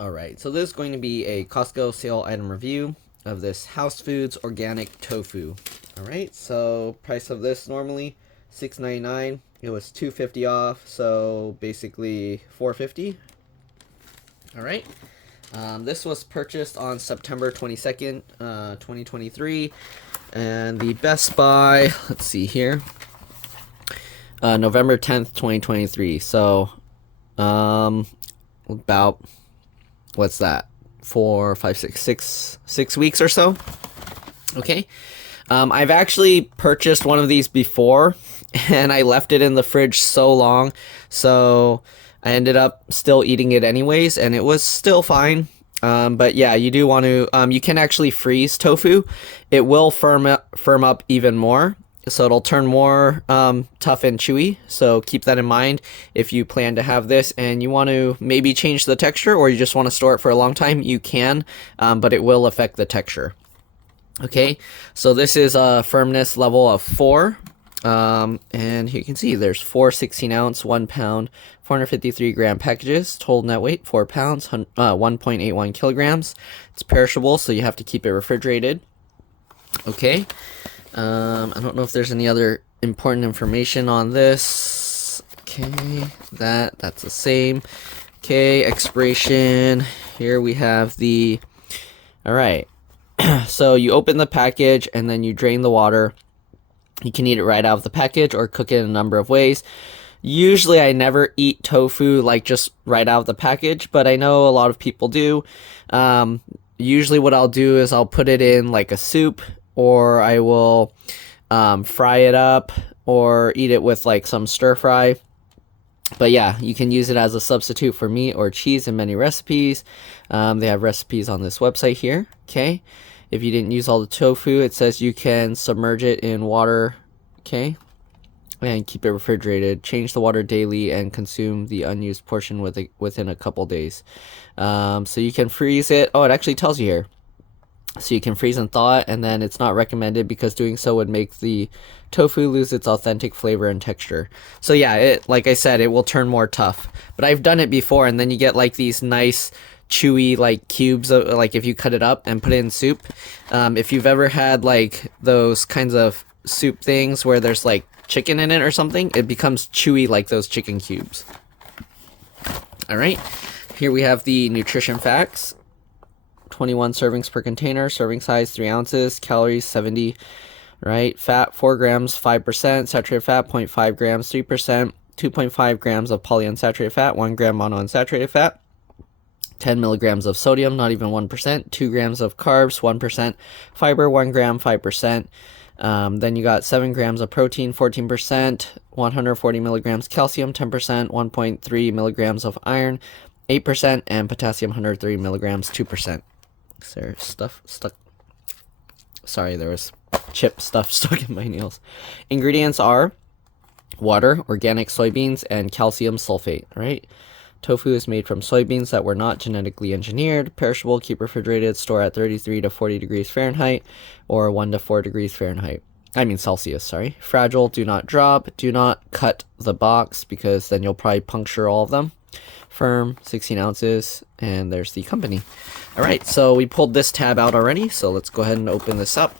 Alright, so this is going to be a Costco sale item review of this House Foods organic tofu. Alright, so price of this normally $6.99. It was $2.50 off, so basically $4.50. Alright, this was purchased on September 22nd, 2023, and the Best Buy, let's see here, November 10th, 2023. So, about, what's that? 4, 5, 6 weeks or so. Okay. I've actually purchased one of these before, and I left it in the fridge so long, so I ended up still eating it anyways, and it was still fine. But yeah, you do want to, you can actually freeze tofu. It will firm up even more, so it'll turn more tough and chewy. So keep that in mind if you plan to have this and you want to maybe change the texture, or you just want to store it for a long time, you can, but it will affect the texture. Okay, so this is a firmness level of 4. And you can see there's 4 16-ounce, 1 pound, 453 gram packages. Total net weight 4 pounds, 1.81 kilograms. It's perishable, so you have to keep it refrigerated. Okay. I don't know if there's any other important information on this. Okay, that's the same. Okay, expiration. Here we have the. All right. So you open the package and then you drain the water. You can eat it right out of the package or cook it in a number of ways. Usually I never eat tofu like just right out of the package, but I know a lot of people do. Usually what I'll do is I'll put it in like a soup, or I will fry it up or eat it with like some stir fry. But yeah, you can use it as a substitute for meat or cheese in many recipes. They have recipes on this website here. Okay. If you didn't use all the tofu, it says you can submerge it in water, okay, and keep it refrigerated. Change the water daily and consume the unused portion within a couple days. So you can freeze it. Oh, it actually tells you here. So you can freeze and thaw it, and then it's not recommended because doing so would make the tofu lose its authentic flavor and texture. So yeah, like I said, it will turn more tough. But I've done it before, and then you get like these nice chewy like cubes of, like if you cut it up and put it in soup. If you've ever had like those kinds of soup things where there's like chicken in it or something, it becomes chewy like those chicken cubes. All right, here we have the nutrition facts. 21 servings per container, serving size 3 ounces, calories 70, right? Fat 4 grams, 5%, saturated fat 0.5 grams, 3%, 2.5 grams of polyunsaturated fat, 1 gram monounsaturated fat, 10 milligrams of sodium, not even 1%, 2 grams of carbs, 1%, fiber, 1 gram, 5%. Then you got 7 grams of protein, 14%, 140 milligrams calcium, 10%, 1.3 milligrams of iron, 8%, and potassium, 103 milligrams, 2%. Is there stuff stuck? Sorry, there was chip stuff stuck in my nails. Ingredients are water, organic soybeans, and calcium sulfate, right? Tofu is made from soybeans that were not genetically engineered. Perishable, keep refrigerated, store at 33 to 40 degrees Fahrenheit or 1 to 4 degrees Fahrenheit. I mean Celsius, sorry. Fragile, do not drop. Do not cut the box because then you'll probably puncture all of them. Firm, 16 ounces, and there's the company. All right, so we pulled this tab out already, so let's go ahead and open this up.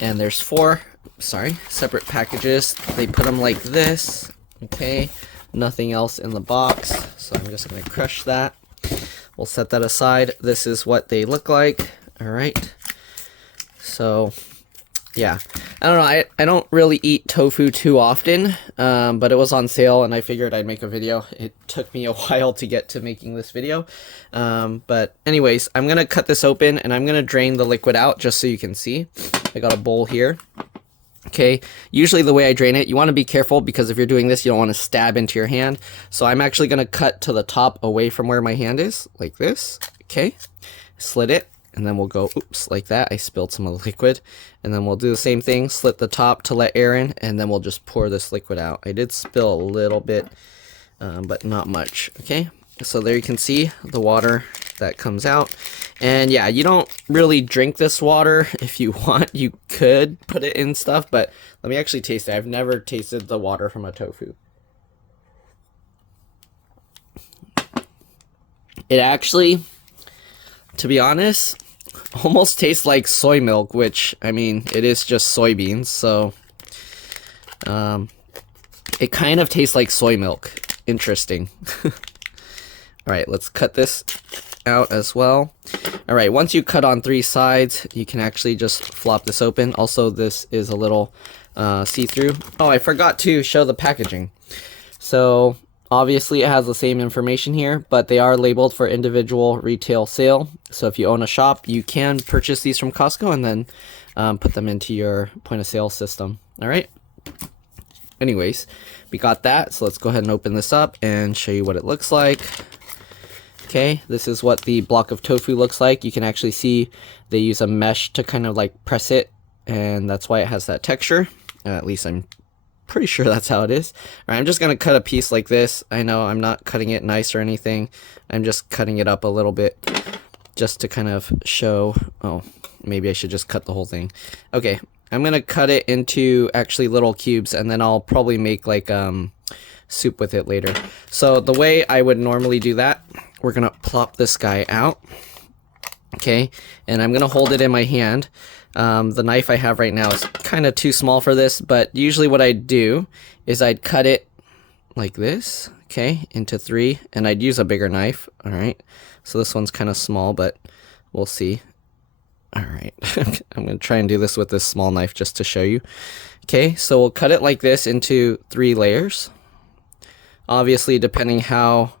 And there's 4, separate packages. They put them like this, okay? Nothing else in the box, so I'm just going to crush that. We'll set that aside. This is what they look like. All right, so yeah, I don't know, I don't really eat tofu too often, but it was on sale and I figured I'd make a video. It took me a while to get to making this video, but anyways, I'm gonna cut this open and I'm gonna drain the liquid out just so you can see. I got a bowl here. Okay, usually the way I drain it, you want to be careful because if you're doing this, you don't want to stab into your hand. So I'm actually going to cut to the top away from where my hand is, like this. Okay, slit it, and then we'll go, oops, like that. I spilled some of the liquid. And then we'll do the same thing, slit the top to let air in, and then we'll just pour this liquid out. I did spill a little bit, but not much. Okay, so there you can see the water that comes out. And yeah, you don't really drink this water. If you want, you could put it in stuff, but let me actually taste it. I've never tasted the water from a tofu. It actually, to be honest, almost tastes like soy milk, which, I mean, it is just soybeans, so it kind of tastes like soy milk. Interesting. Alright, let's cut this out as well. Alright, once you cut on 3 sides, you can actually just flop this open. Also, this is a little see-through. Oh, I forgot to show the packaging. So, obviously it has the same information here, but they are labeled for individual retail sale. So if you own a shop, you can purchase these from Costco and then put them into your point of sale system. Alright? Anyways, we got that, so let's go ahead and open this up and show you what it looks like. Okay, this is what the block of tofu looks like. You can actually see they use a mesh to kind of like press it, and that's why it has that texture. At least I'm pretty sure that's how it is. Alright, I'm just going to cut a piece like this. I know I'm not cutting it nice or anything. I'm just cutting it up a little bit just to kind of show. Oh, maybe I should just cut the whole thing. Okay, I'm going to cut it into actually little cubes, and then I'll probably make like soup with it later. So the way I would normally do that, we're going to plop this guy out. Okay, and I'm going to hold it in my hand. The knife I have right now is kind of too small for this, but usually what I'd do is I'd cut it like this, okay, into 3, and I'd use a bigger knife. Alright, so this one's kind of small, but we'll see. Alright, I'm going to try and do this with this small knife just to show you. Okay, so we'll cut it like this into 3 layers. Obviously, depending how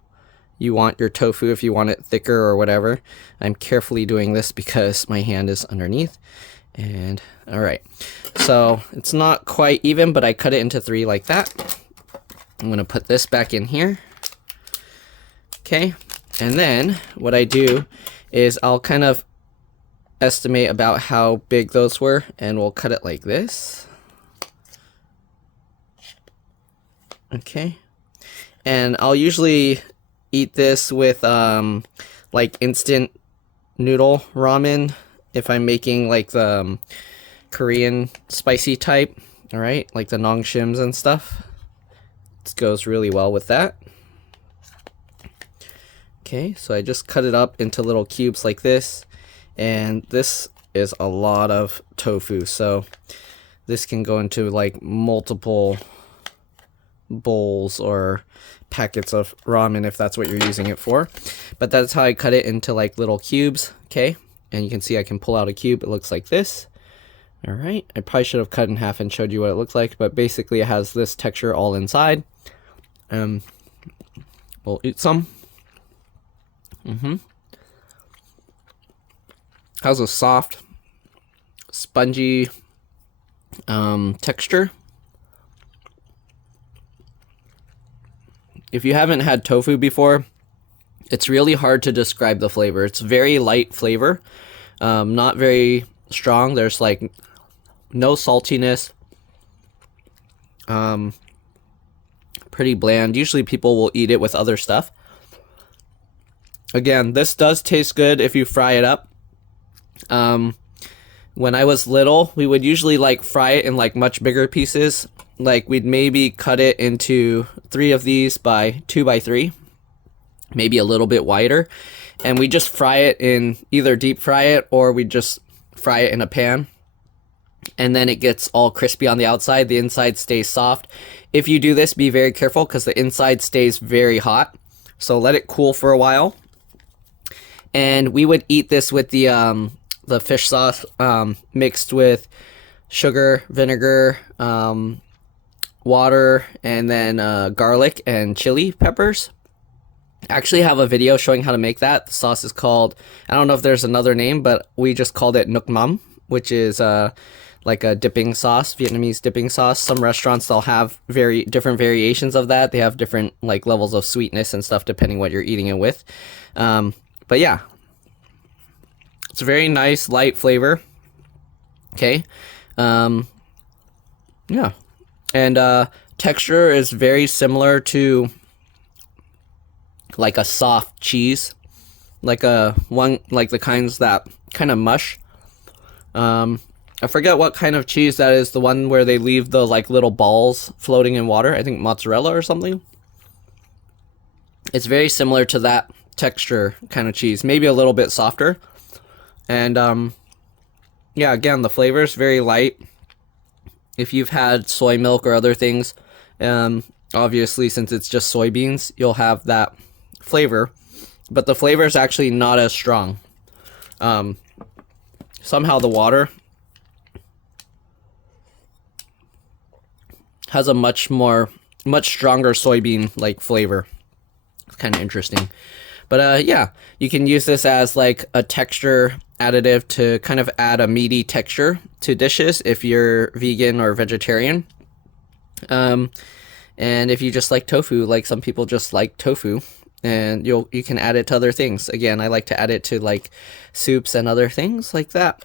you want your tofu, if you want it thicker or whatever. I'm carefully doing this because my hand is underneath. And alright, so it's not quite even, but I cut it into 3 like that. I'm going to put this back in here. Okay, and then what I do is I'll kind of estimate about how big those were, and we'll cut it like this. Okay, and I'll usually eat this with like instant noodle ramen if I'm making like the Korean spicy type. All right, like the nongshims and stuff. This goes really well with that. Okay, so I just cut it up into little cubes like this, and this is a lot of tofu, so this can go into like multiple bowls or packets of ramen if that's what you're using it for. But that's how I cut it into like little cubes. Okay, and you can see I can pull out a cube. It looks like this. All right, I probably should have cut in half and showed you what it looks like, but basically it has this texture all inside. We'll eat some. Has a soft, spongy texture. If you haven't had tofu before, it's really hard to describe the flavor. It's very light flavor, not very strong. There's like no saltiness. Pretty bland. Usually people will eat it with other stuff. Again, this does taste good if you fry it up. When I was little, we would usually like fry it in like much bigger pieces. Like we'd maybe cut it into 3 of these by 2 by 3, maybe a little bit wider, and we just fry it in either deep fry it or we just fry it in a pan, and then it gets all crispy on the outside. The inside stays soft. If you do this, be very careful because the inside stays very hot. So let it cool for a while. And we would eat this with the fish sauce mixed with sugar, vinegar, water, and then garlic and chili peppers. I actually have a video showing how to make that. The sauce is called, I don't know if there's another name, but we just called it Nuc Mam, which is like a dipping sauce, Vietnamese dipping sauce. Some restaurants, they'll have very different variations of that. They have different like levels of sweetness and stuff depending what you're eating it with. But yeah, it's a very nice light flavor. Okay. Yeah. And texture is very similar to like a soft cheese, like the kinds that kind of mush. I forget what kind of cheese that is, the one where they leave the like little balls floating in water. I think mozzarella or something. It's very similar to that texture kind of cheese, maybe a little bit softer. And yeah, again, the flavor is very light. If you've had soy milk or other things, obviously since it's just soybeans, you'll have that flavor, but the flavor is actually not as strong. Somehow the water has a much stronger soybean like flavor. It's kind of interesting. But yeah, you can use this as like a texture additive to kind of add a meaty texture to dishes if you're vegan or vegetarian. And if you just like tofu, like some people just like tofu, and you can add it to other things. Again, I like to add it to like soups and other things like that.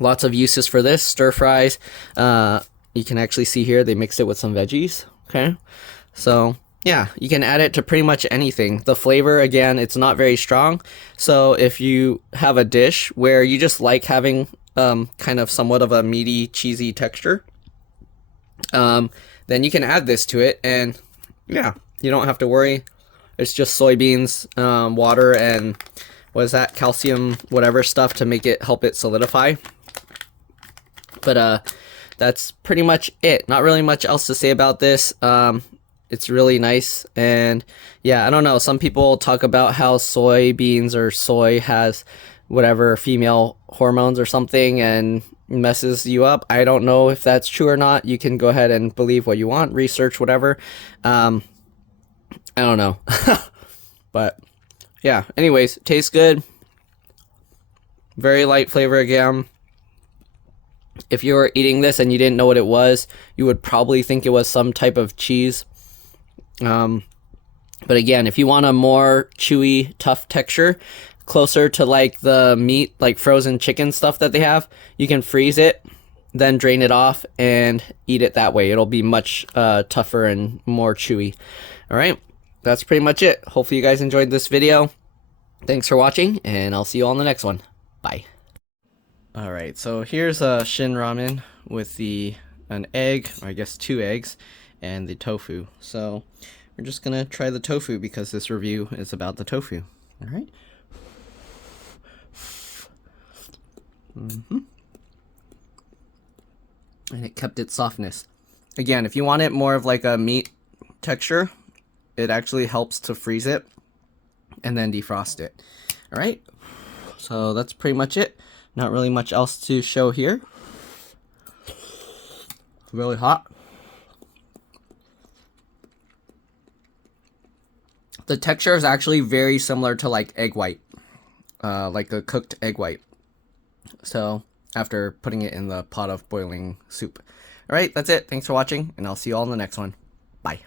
Lots of uses for this. Stir fries. You can actually see here they mix it with some veggies. Okay, so yeah, you can add it to pretty much anything. The flavor, again, it's not very strong. So if you have a dish where you just like having kind of somewhat of a meaty, cheesy texture, then you can add this to it, and yeah, you don't have to worry. It's just soybeans, water, and what is that, calcium, whatever stuff to make it, help it solidify. But that's pretty much it. Not really much else to say about this. It's really nice, and yeah, I don't know, some people talk about how soybeans or soy has whatever female hormones or something and messes you up. I don't know if that's true or not. You can go ahead and believe what you want, research whatever. I don't know. But yeah, anyways, tastes good. Very light flavor again. If you were eating this and you didn't know what it was, you would probably think it was some type of cheese. But again, if you want a more chewy, tough texture, closer to like the meat, like frozen chicken stuff that they have, you can freeze it, then drain it off and eat it that way. It'll be much tougher and more chewy. All right, that's pretty much it. Hopefully you guys enjoyed this video. Thanks for watching, and I'll see you all in the next one. Bye. All right, so here's a shin ramen with an egg, or I guess 2 eggs, and the tofu. So we're just gonna try the tofu because this review is about the tofu. All right. And it kept its softness. Again, if you want it more of like a meat texture, it actually helps to freeze it and then defrost it. All right. So that's pretty much it. Not really much else to show here. It's really hot. The texture is actually very similar to like egg white, like a cooked egg white. So after putting it in the pot of boiling soup. All right, that's it. Thanks for watching, and I'll see you all in the next one. Bye.